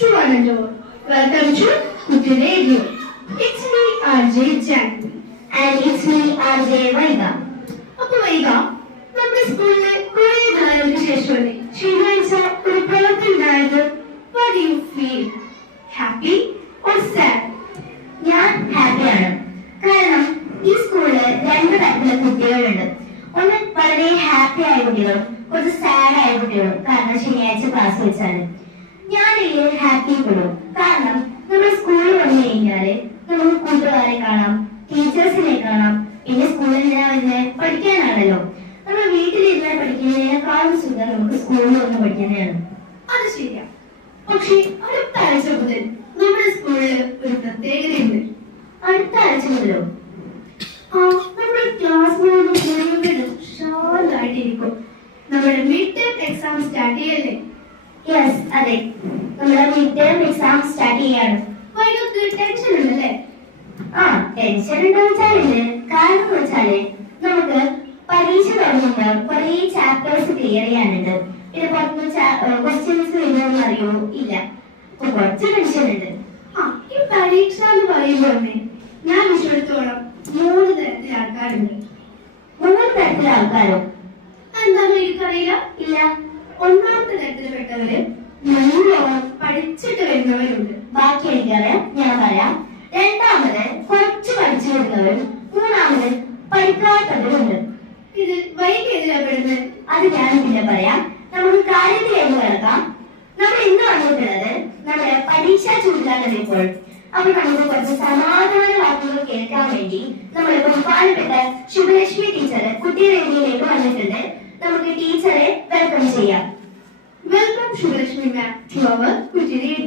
to another. Welcome to Kuti Radio. It's me RJ Jack and it's me RJ Vaiga. അപ്പോൾ വൈഗ നമ്മുടെ സ്കൂളിലെ കുറേ കാലങ്ങൾക്ക് ശേഷമല്ലേ ശനിയാഴ്ച ഒരു പ്രവർത്തനം ഉണ്ടായത്. What do you feel? Happy or sad? ഞാൻ ഹാപ്പിയാണ്. കാരണം ഈ സ്കൂളില് രണ്ട് തരത്തിലുള്ള കുട്ടികളുണ്ട്. ഒന്ന് വളരെ ഹാപ്പി ആയ കുട്ടികളും കുറച്ച് സാഡ് ആയ കുട്ടികളും. കാരണം ശനിയാഴ്ച ക്ലാസ് വെച്ചാണ്. ഞാനില്ലേ ഹാപ്പി പെടും. കാരണം നമ്മൾ സ്കൂളിൽ വന്നു കഴിഞ്ഞാല് നമുക്ക് കൂട്ടുകാരെ കാണാം, ടീച്ചേഴ്സിനെ കാണാം. പിന്നെ സ്കൂളിൽ വരുന്നത് പഠിക്കാനാണല്ലോ. നമ്മൾ വീട്ടിലിരുന്ന് പഠിക്കുന്നതിനേക്കാളും സുഖം നമുക്ക് സ്കൂളിൽ വന്ന് പഠിക്കാനാണ്. അത് ശരിയാ. പക്ഷെ അടുത്ത ആഴ്ച മുതൽ നമ്മുടെ സ്കൂളില് ഒരു പ്രത്യേകതയുണ്ട്. അടുത്ത ആഴ്ച മുതലോ? നമ്മുടെ ക്ലാസ് ഷാർട്ടായിട്ടിരിക്കും. നമ്മുടെ മിഡ് ടേം എക്സാം സ്റ്റാർട്ട് ചെയ്യല്ലേ? യെസ്, അതെ, നമ്മുടെ മിഡ് ടേം എക്സാം സ്റ്റാർട്ട് ചെയ്യാണ്. വൈകി ടെൻഷൻ ഉണ്ടല്ലേ? ടെൻഷൻ ഉണ്ടോ വെച്ചാല്, കാരണം വെച്ചാല് നമുക്ക് പരീക്ഷ തുടങ്ങുമ്പോൾ കുറെ ചാപ്റ്റേഴ്സ് ക്ലിയർ ചെയ്യാനുണ്ട്. ഇത് പുറത്തുനിന്ന് ക്വസ്റ്റ്യൻസ് വരുമോന്ന് അറിയോ? ഇല്ല. അപ്പൊ കുറച്ച് ടെൻഷൻ ഉണ്ട്. ഈ പരീക്ഷ എന്ന് പറയുമ്പോൾ ഞാൻ വിശ്വസിച്ചോളം 3 തരത്തിലെ ആൾക്കാരുണ്ട്. 3 തരത്തിലെ ആൾക്കാരോ? എന്താണെന്ന് എനിക്കറിയില്ല. ഇല്ല. ഒന്നാമത്തെ തരത്തിൽ പെട്ടവര് നല്ലോണം പഠിച്ചിട്ട് വരുന്നവരുണ്ട്. ബാക്കി എനിക്കറിയാം, ഞാൻ പറയാം. രണ്ടാമത് കുറച്ച് പഠിച്ചു വരുന്നവരും, മൂന്നാമത് പഠിക്കാത്തവരുണ്ട്. ഇത് വൈകി എതിരപ്പെടുന്നത്. അത് ഞാൻ പിന്നെ പറയാം. നമുക്ക് കാര്യത്തിലേക്ക് കിടക്കാം. നമ്മൾ ഇന്ന് വന്നിട്ടുള്ളത് നമ്മുടെ പരീക്ഷാ ചൂടിലാണ് ഇപ്പോൾ. അപ്പൊ നമുക്ക് കുറച്ച് സമാധാന വാക്കുകൾ കേൾക്കാൻ വേണ്ടി നമ്മുടെ ബഹുമാനപ്പെട്ട ശുഭലക്ഷ്മി ടീച്ചർ കുട്ടി റേഡിയോയിലേക്ക് വന്നിട്ടുണ്ട്. നമുക്ക് ടീച്ചറെ വെൽക്കം ചെയ്യാം. Welcome Subhalakshmi ma'am to our കുട്ടി റേഡിയോ.